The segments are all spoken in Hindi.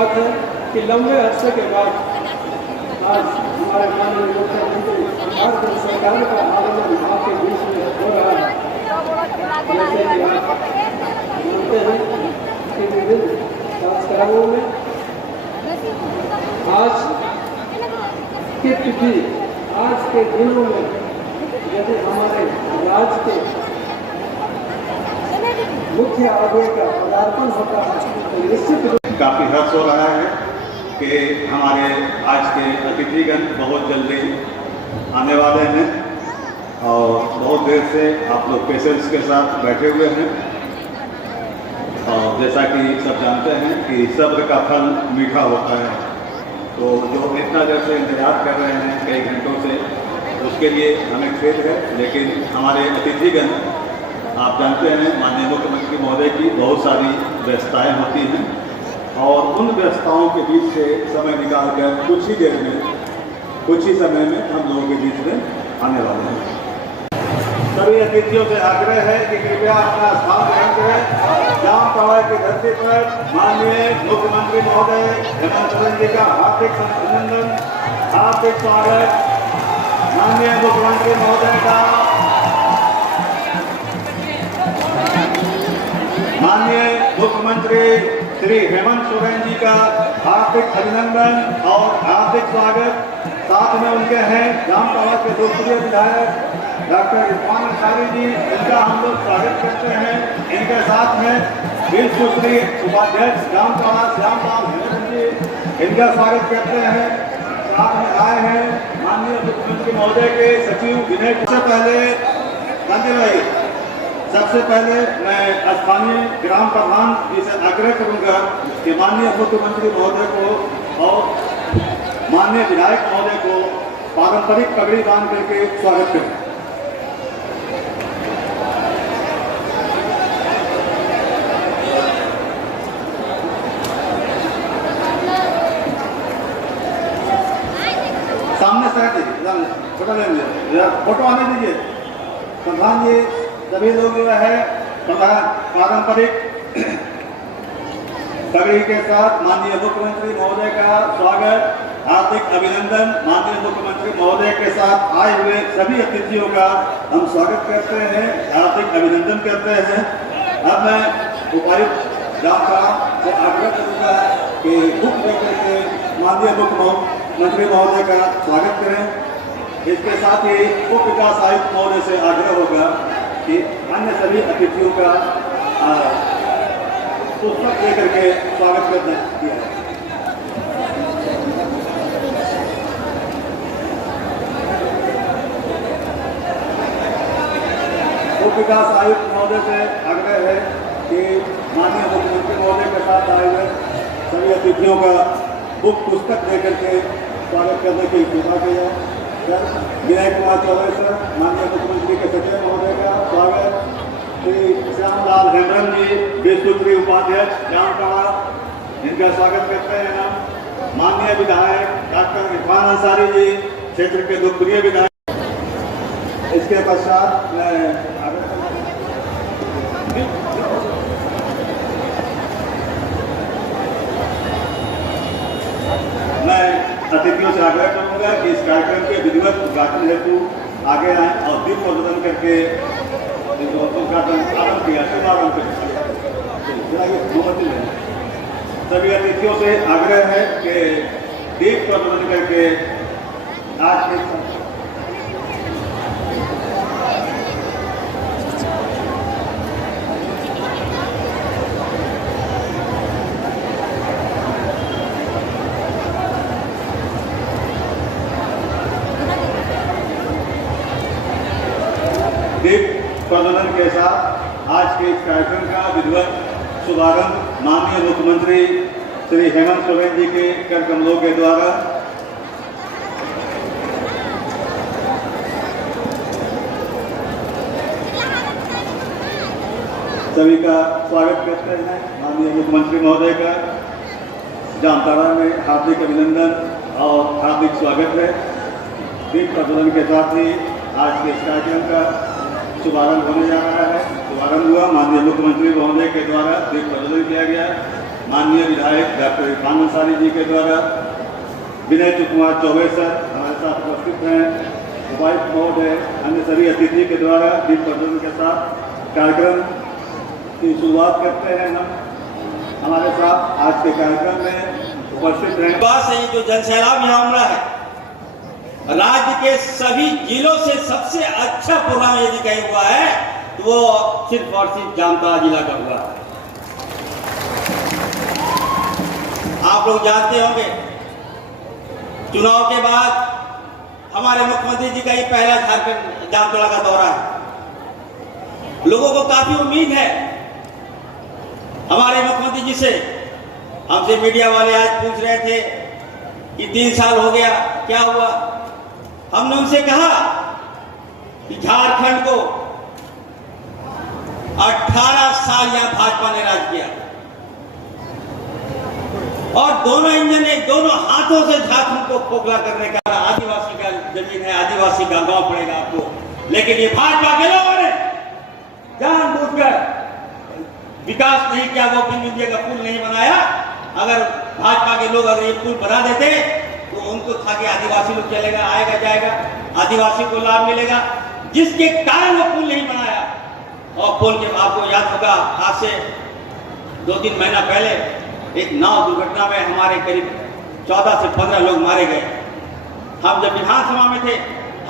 बात है कि लंबे अरसे के बाद आज हमारे माननीय मुख्यमंत्री भारत सरकार का आवेदन आपके बीच में हो रहा है। जैसे कि आप जानते हैं कि विभिन्न संस्कारों में आज की तिथि, आज के दिनों में यदि हमारे राज्य के मुख्य अगुवे का पदार्पण होता है तो निश्चित काफ़ी हर्ष हो रहा है कि हमारे आज के अतिथिगण बहुत जल्दी आने वाले हैं और बहुत देर से आप लोग पेशेंस के साथ बैठे हुए हैं। और जैसा कि सब जानते हैं कि सब्र का फल मीठा होता है, तो जो इतना देर से इंतजार कर रहे हैं कई घंटों से, उसके लिए हमें खेद है। लेकिन हमारे अतिथिगण, आप जानते हैं माननीय मुख्यमंत्री महोदय की बहुत सारी व्यस्तताएं होती हैं और उन व्यस्तताओं के बीच से समय निकालकर कुछ ही देर में, कुछ ही समय में हम लोगों के बीच में आने वाले हैं। सभी अतिथियों से आग्रह है कि कृपया अपना स्थान ग्रहण करें। जामताड़ा की धरती पर माननीय मुख्यमंत्री महोदय हेमंत सोरेन जी का हार्दिक अभिनंदन, हार्दिक स्वागत। माननीय मुख्यमंत्री महोदय का माननीय मुख्यमंत्री श्री हेमंत सोरेन जी का हार्दिक अभिनंदन और हार्दिक स्वागत। साथ में उनके हैं जामताड़ा के लोकप्रिय विधायक डॉक्टर इरफान अंसारी जी, इनका हम लोग स्वागत करते हैं। इनके साथ में विश्व श्री उपाध्यक्ष जामताड़ा श्यामलाल हेमंत जी, इनका स्वागत करते हैं। साथ में आए हैं माननीय मुख्यमंत्री महोदय के सचिव विनय। सबसे पहले मैं स्थानीय ग्राम प्रधान जी से आग्रह करूंगा कि माननीय मुख्यमंत्री महोदय को और माननीय विधायक महोदय को पारंपरिक पगड़ी बांध करके स्वागत करें। सामने से दीजिए, फोटो ले लीजिए, फोटो आने दीजिए। प्रधान जी, सभी लोग जो है पारंपरिक पगड़ी के साथ माननीय मुख्यमंत्री महोदय का स्वागत, हार्दिक अभिनंदन। माननीय मुख्यमंत्री महोदय के साथ आए हुए सभी अतिथियों का हम स्वागत करते हैं, हार्दिक अभिनंदन करते हैं। अब मैं उपायुक्त जामताड़ा से आग्रह करूँगा कि बुक लेकर के माननीय मुख्यमंत्री महोदय का स्वागत करें। इसके साथ ही उप विकास आयुक्त महोदय से आग्रह होगा कि अन्य सभी अतिथियों का पुस्तक लेकर के स्वागत करना किया है। उप विकास आयुक्त महोदय से आग्रह है कि माननीय मुख्यमंत्री महोदय के साथ आए हुए सभी अतिथियों का बुक पुस्तक लेकर के स्वागत करने की कृपा की जाए। विनय कुमार चौधरी सर, माननीय मुख्यमंत्री के सचिव महोदय का स्वागत। श्री श्यामलाल हेम्ब्रम जी, विश्व श्री उपाध्यक्ष जामताड़ा, इनका स्वागत करते हैं हम। माननीय विधायक डॉक्टर इरफान अंसारी जी, क्षेत्र के लोकप्रिय विधायक। इसके पश्चात मैं अतिथियों से आग्रह करूंगा कि इस कार्यक्रम के विधिवत उद्घाटन हेतु आगे आए और दीप प्रज्वलन करके उद्घाटन शुभारंभ किया। सभी अतिथियों से आग्रह है कि दीप प्रज्वलन करके आज के दीप प्रज्वलन के साथ आज के इस कार्यक्रम का विधिवत शुभारंभ माननीय मुख्यमंत्री श्री हेमंत सोरेन जी के कर कमलों के द्वारा सभी का स्वागत करते हैं। माननीय मुख्यमंत्री महोदय का जामताड़ा में हार्दिक अभिनंदन और हार्दिक स्वागत है। दीप प्रज्वलन के साथ ही आज के इस कार्यक्रम का शुभारंभ होने जा रहा है। शुभारंभ हुआ माननीय मुख्यमंत्री महोदय के द्वारा दीप प्रज्वलन किया गया। माननीय विधायक डॉक्टर इरफान अंसारी जी के द्वारा विनय कुमार चौबे सर हमारे साथ उपस्थित हैं, उपायुक्त महोदय, अन्य सभी अतिथि के द्वारा दीप प्रज्वलन के साथ कार्यक्रम की शुरुआत करते हैं। हम हमारे साथ आज के कार्यक्रम में उपस्थित हैं। बात है, जो जनसैलाब यहाँ उमड़ा है, राज्य के सभी जिलों से सबसे अच्छा प्रोग्राम यदि कहीं हुआ है तो वो सिर्फ और सिर्फ जामताड़ा जिला का हुआ है। आप लोग जानते होंगे, चुनाव के बाद हमारे मुख्यमंत्री जी का ये पहला झारखंड जामताड़ा का दौरा है। लोगों को काफी उम्मीद है हमारे मुख्यमंत्री जी से। हमसे मीडिया वाले आज पूछ रहे थे कि 3 साल हो गया, क्या हुआ? हमने उनसे कहा कि झारखंड को 18 साल यहां भाजपा ने राज किया और दोनों इंजन ने दोनों हाथों से झारखंड को खोखला करने का। आदिवासी का जमीन है, आदिवासी का गांव पड़ेगा आपको, लेकिन ये भाजपा के लोगों ने जानबूझकर विकास नहीं किया, वो फिल्म इंडिया का पुल नहीं बनाया। अगर भाजपा के लोग अगर ये पुल बना देते तो उनको था कि आदिवासी लोग चलेगा, आएगा जाएगा, आदिवासी को लाभ मिलेगा, जिसके कारण वो पुल नहीं बनाया। और पुल के आपको याद होगा, आज से 2-3 महीना पहले एक नाव दुर्घटना में हमारे करीब 14 से 15 लोग मारे गए। हम जब विधानसभा में थे,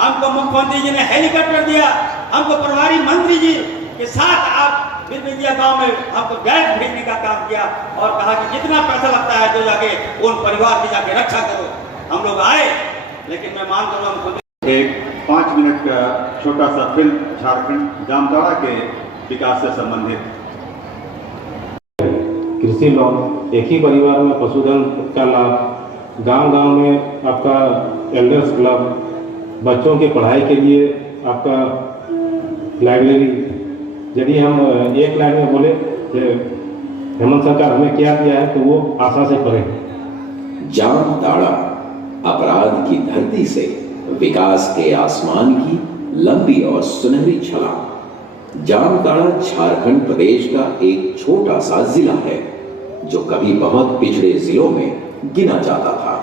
हमको मुख्यमंत्री जी ने हेलीकॉप्टर दिया, हमको प्रभारी मंत्री जी के साथ आप बिरबिंदिया गांव में हमको गैस भेजने का काम किया और कहा कि जितना पैसा लगता है तो जाके उन परिवार की जाके रक्षा करो। हम लोग आए, लेकिन मैं मान करूँ एक 5 मिनट का छोटा सा फिल्म झारखंड जामताड़ा के विकास से संबंधित। कृषि लोन, एक ही परिवार में पशुधन का लाभ, गांव-गांव में आपका एल्डर्स क्लब, बच्चों की पढ़ाई के लिए आपका लाइब्रेरी। यदि हम एक लाइन में बोले हेमंत सरकार हमें क्या दिया है तो वो आशा से पढ़ें। जामताड़ा अपराध की धरती से विकास के आसमान की लंबी और सुनहरी छलांग। जामताड़ा झारखंड प्रदेश का एक छोटा सा जिला है जो कभी बहुत पिछड़े जिलों में गिना जाता था।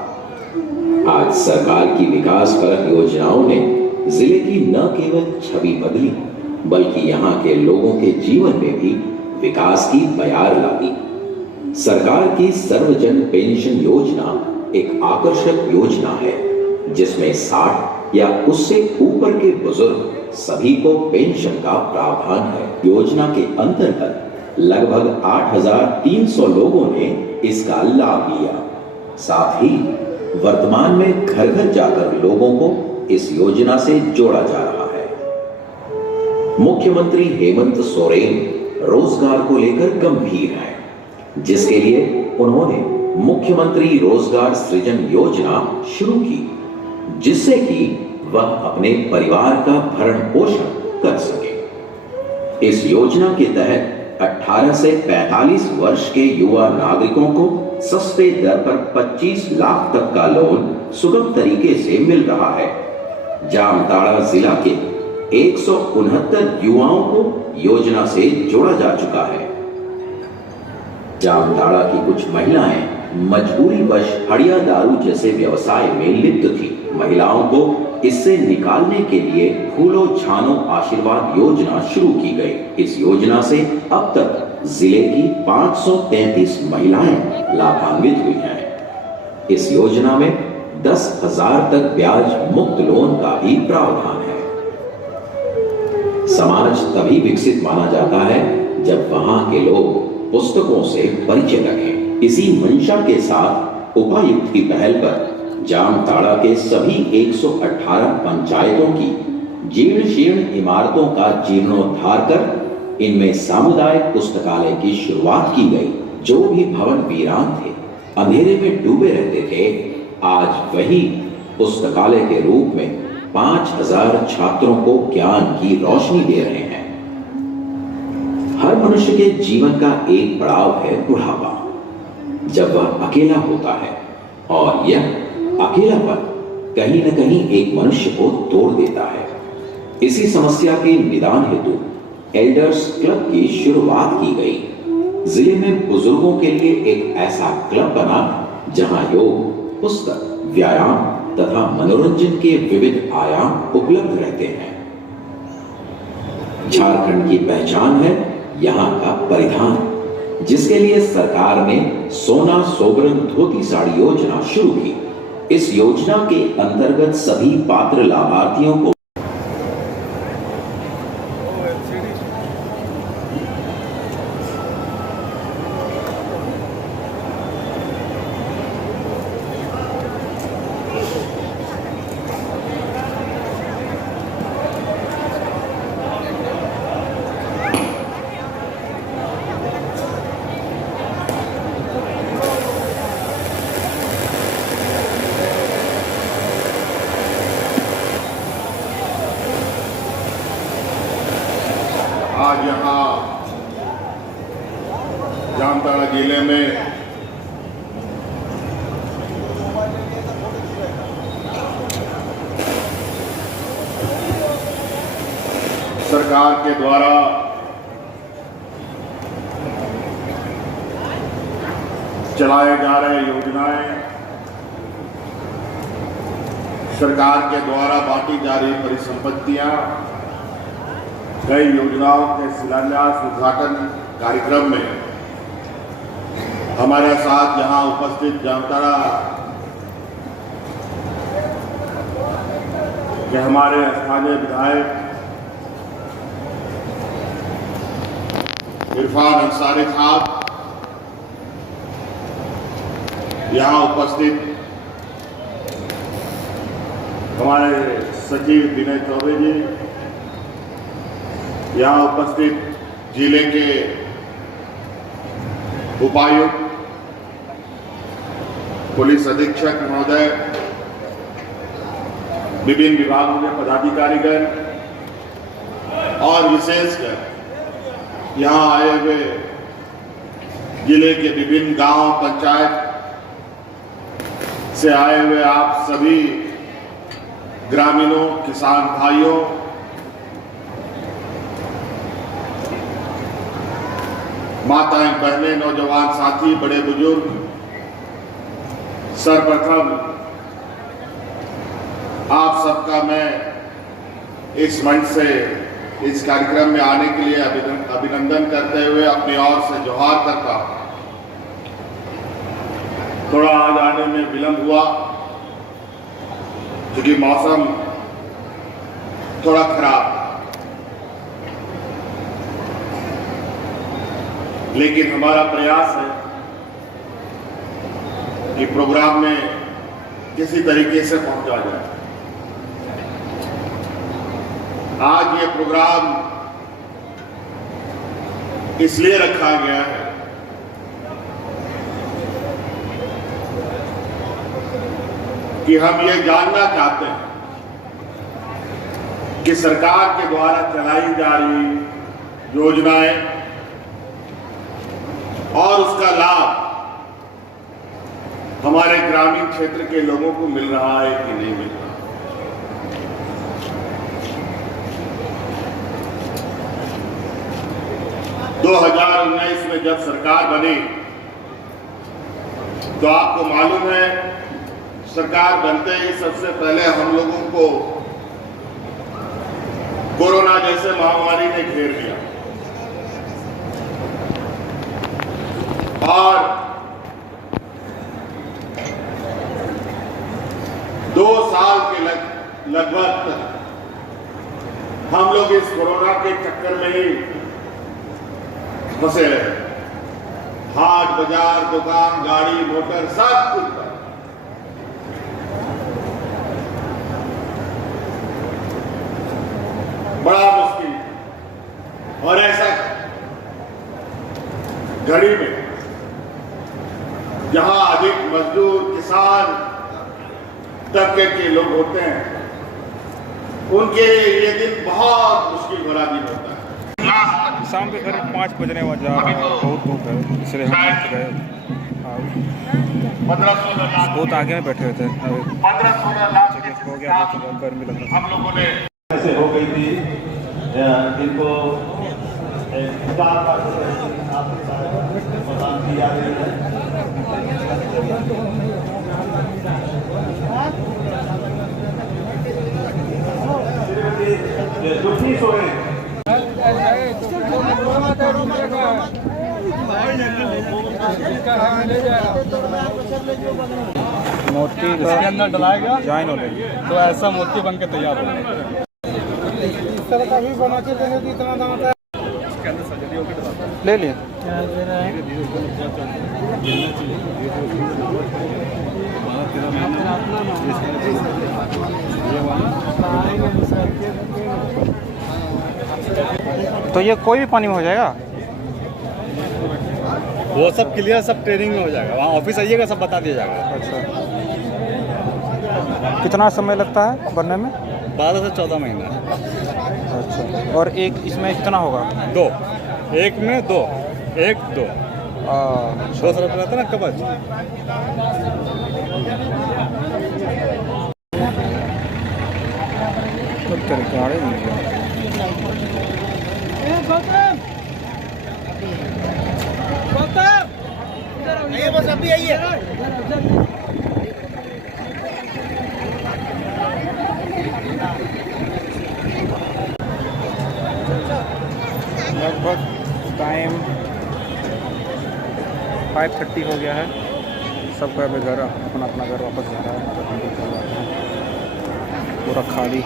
आज सरकार की विकास परक योजनाओं ने जिले की न केवल छवि बदली बल्कि यहाँ के लोगों के जीवन में भी विकास की बयार ला दी। सरकार की सर्वजन पेंशन योजना एक आकर्षक योजना है जिसमें 60 या उससे ऊपर के बुजुर्ग सभी को पेंशन का प्रावधान है। योजना के अंतर्गत लगभग 8,300 लोगों ने इसका लाभ लिया। साथ ही वर्तमान में घर घर जाकर लोगों को इस योजना से जोड़ा जा रहा है। मुख्यमंत्री हेमंत सोरेन रोजगार को लेकर गंभीर हैं, जिसके लिए उन्होंने मुख्यमंत्री रोजगार सृजन योजना शुरू की, जिससे कि वह अपने परिवार का भरण पोषण कर सके। इस योजना के तहत 18 से 45 वर्ष के युवा नागरिकों को सस्ते दर पर 25 लाख तक का लोन सुगम तरीके से मिल रहा है। जामताड़ा जिला के 169 युवाओं को योजना से जोड़ा जा चुका है। जामताड़ा की कुछ महिलाएं मजबूरीवश हड़िया दारू जैसे व्यवसाय में लिप्त थी। महिलाओं को इससे निकालने के लिए फूलो छानो आशीर्वाद योजना शुरू की गई। इस योजना से अब तक जिले की 533 महिलाएं लाभान्वित हुई हैं। इस योजना में 10,000 तक ब्याज मुक्त लोन का भी प्रावधान है। समाज तभी विकसित माना जाता है जब वहां के लोग पुस्तकों से परिचय रखें। इसी मंशा के साथ उपायुक्त की पहल पर जामताड़ा के सभी 118 पंचायतों की जीर्ण शीर्ण इमारतों का जीर्णोद्धार कर इनमें सामुदायिक पुस्तकालय की शुरुआत की गई। जो भी भवन वीरान थे, अंधेरे में डूबे रहते थे, आज वही पुस्तकालय के रूप में 5,000 छात्रों को ज्ञान की रोशनी दे रहे हैं। हर मनुष्य के जीवन का एक पड़ाव है बुढ़ापा, जब वह अकेला होता है, और यह अकेलापन कहीं न कहीं एक मनुष्य को तोड़ देता है। इसी समस्या के निदान हेतु एल्डर्स क्लब की शुरुआत की गई। जिले में बुजुर्गों के लिए एक ऐसा क्लब बना जहां योग, पुस्तक, व्यायाम तथा मनोरंजन के विविध आयाम उपलब्ध रहते हैं। झारखंड की पहचान है यहाँ का परिधान, जिसके लिए सरकार ने सोना सोबरन धोती साड़ी योजना शुरू की। इस योजना के अंतर्गत सभी पात्र लाभार्थियों को आज यहाँ जामताड़ा जिले में सरकार के द्वारा चलाए जा रहे योजनाएं, सरकार के द्वारा बांटी जा रही परिसंपत्तियां, कई योजनाओं के शिलान्यास उद्घाटन कार्यक्रम में हमारे साथ यहाँ उपस्थित जामताड़ा के हमारे स्थानीय विधायक इरफान अंसारी साहब, यहाँ उपस्थित हमारे सचिव विनय चौबे जी, यहाँ उपस्थित जिले के उपायुक्त, पुलिस अधीक्षक महोदय, विभिन्न विभागों के पदाधिकारीगण और विशेषकर यहाँ आए हुए जिले के विभिन्न गांव पंचायत से आए हुए आप सभी ग्रामीणों, किसान भाइयों, माताएं, बहनें, नौजवान साथी, बड़े बुजुर्ग, सर्वप्रथम आप सबका मैं इस मंच से इस कार्यक्रम में आने के लिए अभिनंदन करते हुए अपनी ओर से जोहार करता हूं। थोड़ा आज आने में विलंब हुआ क्योंकि मौसम थोड़ा खराब, लेकिन हमारा प्रयास है कि प्रोग्राम में किसी तरीके से पहुंचा जाए। आज ये प्रोग्राम इसलिए रखा गया है कि हम ये जानना चाहते हैं कि सरकार के द्वारा चलाई जा रही योजनाएं और उसका लाभ हमारे ग्रामीण क्षेत्र के लोगों को मिल रहा है कि नहीं मिल रहा। 2019 में जब सरकार बनी तो आपको मालूम है सरकार बनते ही सबसे पहले हम लोगों को कोरोना जैसे महामारी ने घेर लिया और 2 साल के लगभग हम लोग इस कोरोना के चक्कर में ही फंसे रहे। हाट बाजार, दुकान, गाड़ी, मोटर सब कुछ बंद। बड़ा मुश्किल। और ऐसा घड़ी में जहां अधिक मजदूर, किसान तबके के लोग होते हैं उनके ये दिन बहुत मुश्किल भरा दिन होता है। शाम के करीब 5 बजने जा रहा है, बहुत धूप है, इसलिए हम गए। बहुत आगे में बैठे हुए थे, 15-16 लाख हो गया, गर्मी लग रहा था। हम लोगों ने ऐसे हो गई थी, इनको स्टार का आपके साथ प्रदान की जा रही है। दुखी सोए मोती इसके अंदर डलाएगा ज्वाइन हो जाएगी तो ऐसा मोती बन के तैयार हो जाएगा। इस तरह का भी बना के देने की इतना दाम होता है। इसके अंदर सर्जरी होकर डलाता है। ले लिए क्या दे रहा है? तो ये कोई भी पानी में हो जाएगा? वो सब क्लियर, सब ट्रेनिंग में हो जाएगा। वहाँ ऑफिस आइएगा, सब बता दिया जाएगा। अच्छा, कितना समय लगता है बनने में? 12 से 14 महीना। अच्छा, और एक इसमें कितना होगा? 2 एक में 2 1 2 2 तरफ रहता है ना कवच। गाड़ी मिल गया। बस अभी आइए। लगभग टाइम 5:30 हो गया है। सबका अभी घर अपना अपना घर वापस जा रहा है। तो हम लोग चल रहे हैं पूरा खाली।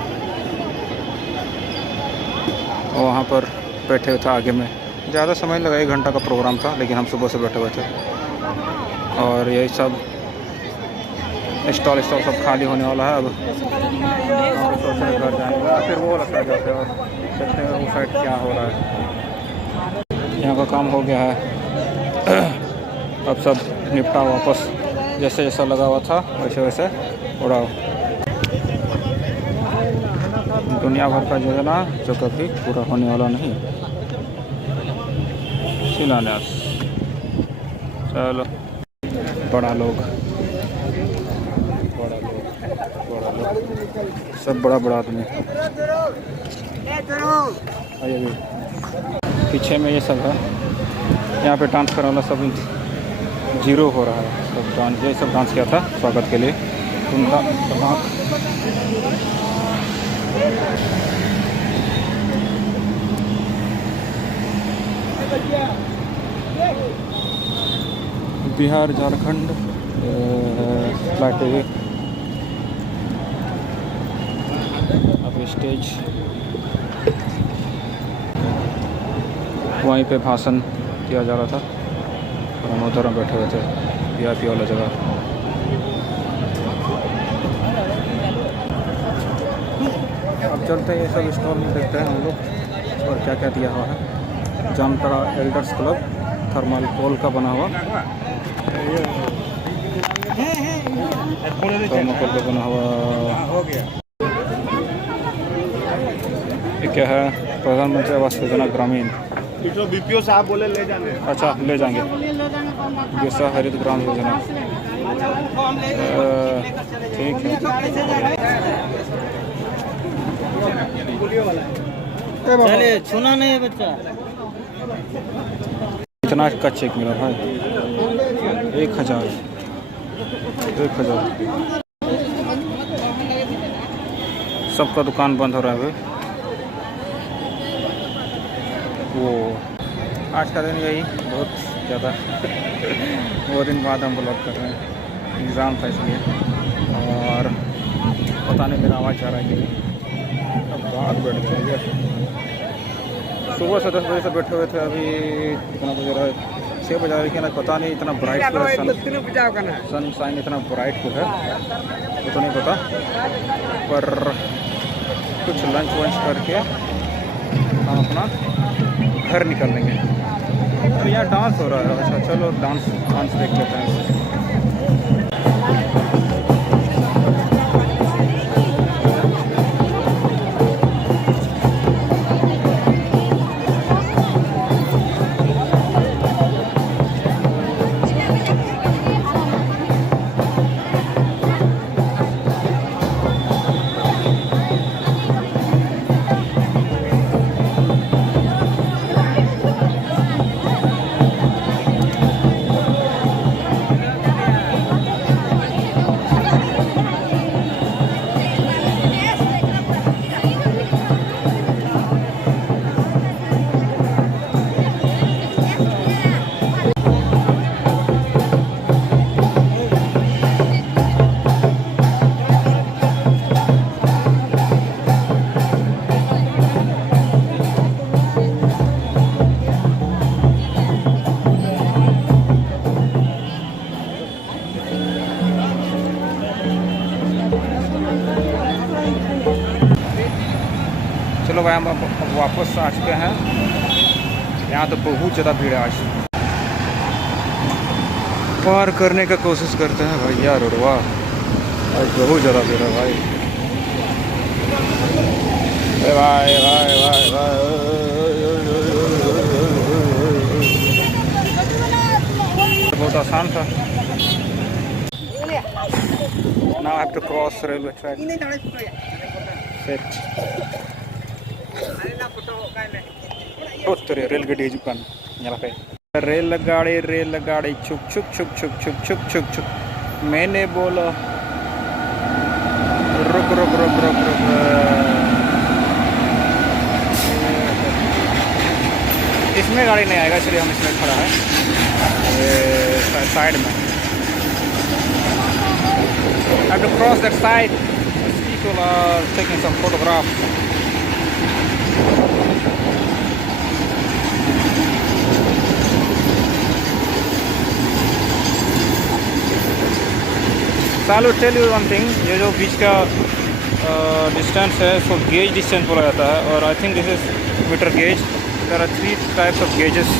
और वहाँ पर बैठे हुए थे आगे में, ज़्यादा समय लगा, 1 घंटा का प्रोग्राम था, लेकिन हम सुबह से बैठे हुए थे। और यही सब स्टॉल सब खाली होने वाला है। अब सोच रहे घर जाएंगे, फिर वो लगता जाते हैं और देखते हैं वो साइड क्या हो रहा है। यहाँ का काम हो गया है। अब सब निपटा, वापस जैसे जैसा लगा हुआ था वैसे वैसे उड़ाओ। दुनिया भर का योजना जो कभी पूरा होने वाला नहीं। शिलान्यास। चलो, बड़ा लोग सब बड़ा आदमी। आइए भी पीछे में ये सब है। यहाँ पे डांस करने वाला सब जीरो हो रहा है। सब डांस, ये सब डांस किया था स्वागत के लिए उनका। Bihar Jharkhand flat TV. अब स्टेज वहीं पे भाषण दिया जा रहा था और हम उधर बैठे हुए थे VIP वाला जगह। अब चलते हैं ये सब स्टॉल में, देखते हैं हम लोग और क्या क्या दिया हुआ है। जामताड़ा एल्डर्स क्लब थर्माकोल का बना हुआ, थर्माकोल का बना हुआ। ये क्या है? प्रधानमंत्री आवास योजना ग्रामीण। BPO साहब बोले ले जाने। अच्छा, ले जाएंगे। बिरसा हरित ग्राम योजना। ठीक है। चलिए, छूना नहीं है बच्चा। कितना का चेक मिला भाई? 1000। सबका दुकान बंद हो रहा है भाई। वो आज का दिन यही बहुत ज़्यादा वो दिन बाद हम ब्लॉग कर रहे हैं। एग्ज़ाम था इसलिए, और पता नहीं मेरा आवाज़ आ रहा है कि अब बात बैठ गया। सुबह से 10 बजे से बैठे हुए थे, अभी कितना बजे रहा है? 6 बजे रहा है ना। पता नहीं इतना ब्राइट सनशाइन इतना ब्राइट क्यों है वो तो नहीं पता, पर कुछ लंच वंच करके हम अपना घर निकल लेंगे। और यहाँ डांस हो रहा है। अच्छा, चलो डांस देख लेते हैं। चलो भाई हम अब वापस आ चुके हैं। यहाँ तो बहुत ज़्यादा भीड़ है आज। पार करने का कोशिश करते हैं भाई यार रोडवा, आज बहुत ज़्यादा भीड़ है भाई। भाई भाई भाई भाई बहुत आसान था। Now I have to cross railway track. रेलगाड़ी जुकान रेलगाड़ी छुक छुक छुक छुक छुक छुक छुक छुक। मैंने बोला रुक रुक रुक रुक रुक। इसमें गाड़ी नहीं आएगा इसलिए हम इसमें खड़ा है साइड में। I have to cross that side. People are taking some photographs. So I will tell you one thing. ये जो बीच का डिस्टेंस है इसको गेज डिस्टेंस बोला जाता है और I think this is meter gauge. There are 3 types of gauges.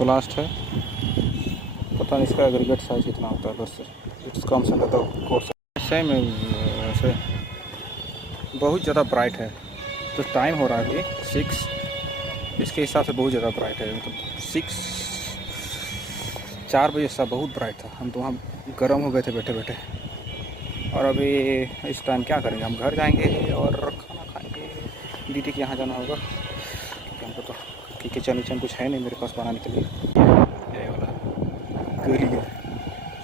Blast है, पता नहीं इसका एग्रीगेट साइज कितना होता है, बस इट्स कम से ज़्यादा कोर्स सेम है। वैसे बहुत ज़्यादा ब्राइट है, तो टाइम हो रहा है अभी 6, इसके हिसाब से बहुत ज़्यादा ब्राइट है। मतलब 4 बजे से बहुत ब्राइट था। हम तो वहाँ गर्म हो गए थे बैठे बैठे। और अभी इस टाइम क्या करेंगे, हम घर जाएंगे और खाना खाएंगे। दीदी के यहाँ जाना होगा, हमको तो कि किचन विचन कुछ है नहीं मेरे पास बनाने के लिए। ये वाला गली है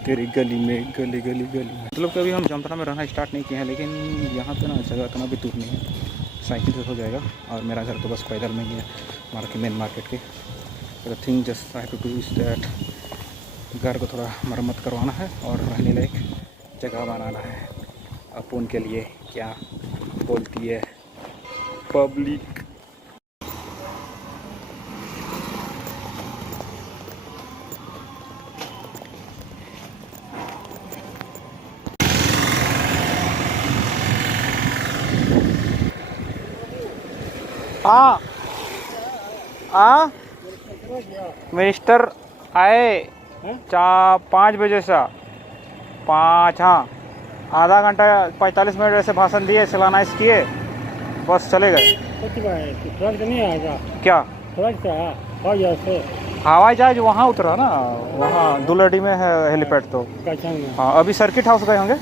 तेरी गली में, गली गली गली में। मतलब कभी हम जामताड़ा में रहना स्टार्ट नहीं किए हैं, लेकिन यहाँ पे ना जगह इतना भी दूर नहीं है, साइकिल से हो जाएगा। और मेरा घर तो बस पैदल में ही है मार्केट, मेन मार्केट के। The thing just I have to do is that, घर को थोड़ा मरम्मत करवाना है और रहने लायक जगह बनाना है। अपन के लिए क्या बोलती है पब्लिक। मिनिस्टर आए 5 बजे से 5, हाँ आधा घंटा 45 मिनट ऐसे भाषण दिए, सलानाइज किए, बस चले गए। ट्रक नहीं आएगा क्या? ट्रक से हवाई जहाज वहाँ उतरा ना, वहाँ दुलड़ी में है हेलीपैड। तो हाँ अभी सर्किट हाउस गए होंगे,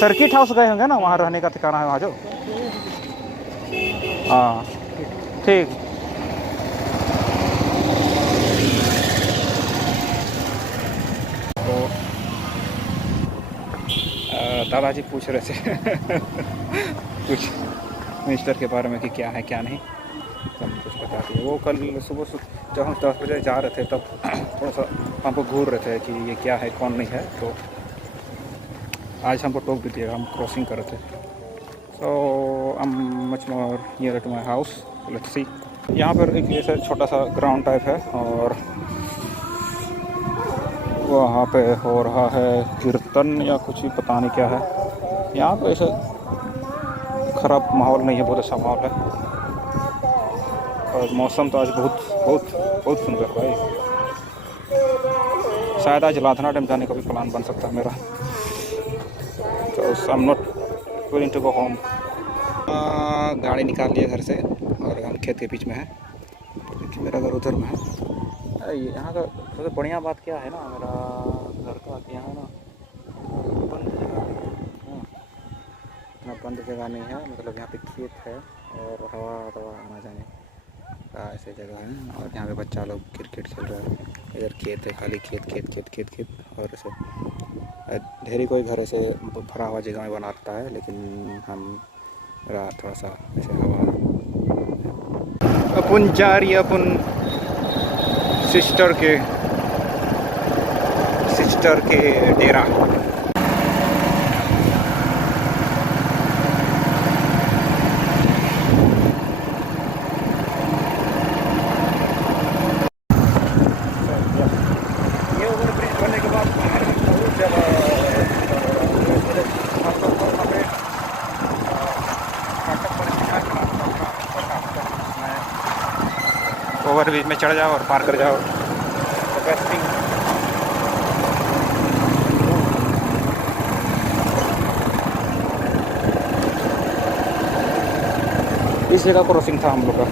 सर्किट हाउस गए होंगे ना, वहाँ रहने का ठिकाना है वहाँ जो। हाँ ठीक। तो दादाजी पूछ रहे थे कुछ मिनिस्टर के बारे में कि क्या है क्या नहीं, तो हम कुछ बता दिए। वो कल सुबह जब हम 10 बजे जा रहे थे तब थोड़ा सा हमको घूर रहे थे कि ये क्या है कौन नहीं है। तो आज हमको टोक भी दिया, हम क्रॉसिंग कर रहे थे। So I am much more near to my house, let's see. यहाँ पर एक ऐसा छोटा सा ग्राउंड टाइप है और वहाँ पे हो रहा है कीर्तन या कुछ भी, पता नहीं क्या है। यहाँ पे ऐसा ख़राब माहौल नहीं है, बहुत अच्छा माहौल है। और मौसम तो आज बहुत बहुत बहुत सुंदर भाई। शायद आज लाधना डैम जाने का भी प्लान बन सकता है मेरा। तो I am not going to go home. गाड़ी निकाल लिया घर से और हम खेत के बीच में है, क्योंकि मेरा घर उधर में है। यहाँ का सबसे बढ़िया बात क्या है ना, मेरा घर का यहाँ ना बंद जगह नहीं है, इतना बंद जगह नहीं है। मतलब यहाँ पे खेत है और हवा आना जाने का ऐसे जगह है। और यहाँ पे बच्चा लोग क्रिकेट खेल रहा है। इधर खेत है, खाली खेत खेत खेत खेत खेत। और ऐसे ढेरी कोई घर ऐसे भरा हुआ जगह में बनाता है, लेकिन हम थोड़ा सा ऐसे हवा अपन जा रही है अपन सिस्टर के डेरा। ये ओवर ब्रिज बनने के बाद बहुत ज़्यादा ओवर ब्रिज में चढ़ जाओ और पार कर जाओ तो बेस्ट थिंग। इस जगह क्रॉसिंग था हम लोग का।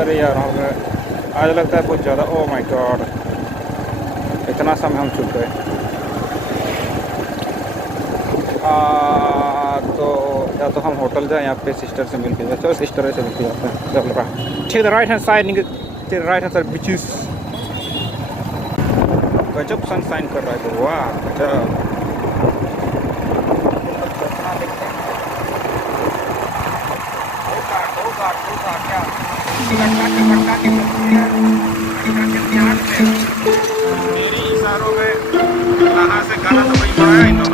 अरे यार हमें आज लगता है बहुत ज़्यादा, ओह माय गॉड, इतना समय हम चुक गए। तो या तो हम होटल जाएं, यहाँ पे सिस्टर से मिल के जाए। चलो सिस्टर से मिल के जाते हैं। चलो का ठीक है, राइट हैंड साइड बीचेस। गजब सनशाइन कर रहा है, वाह गजब। मेरी इशारों में कहाँ से गाना तो वही पड़ा है।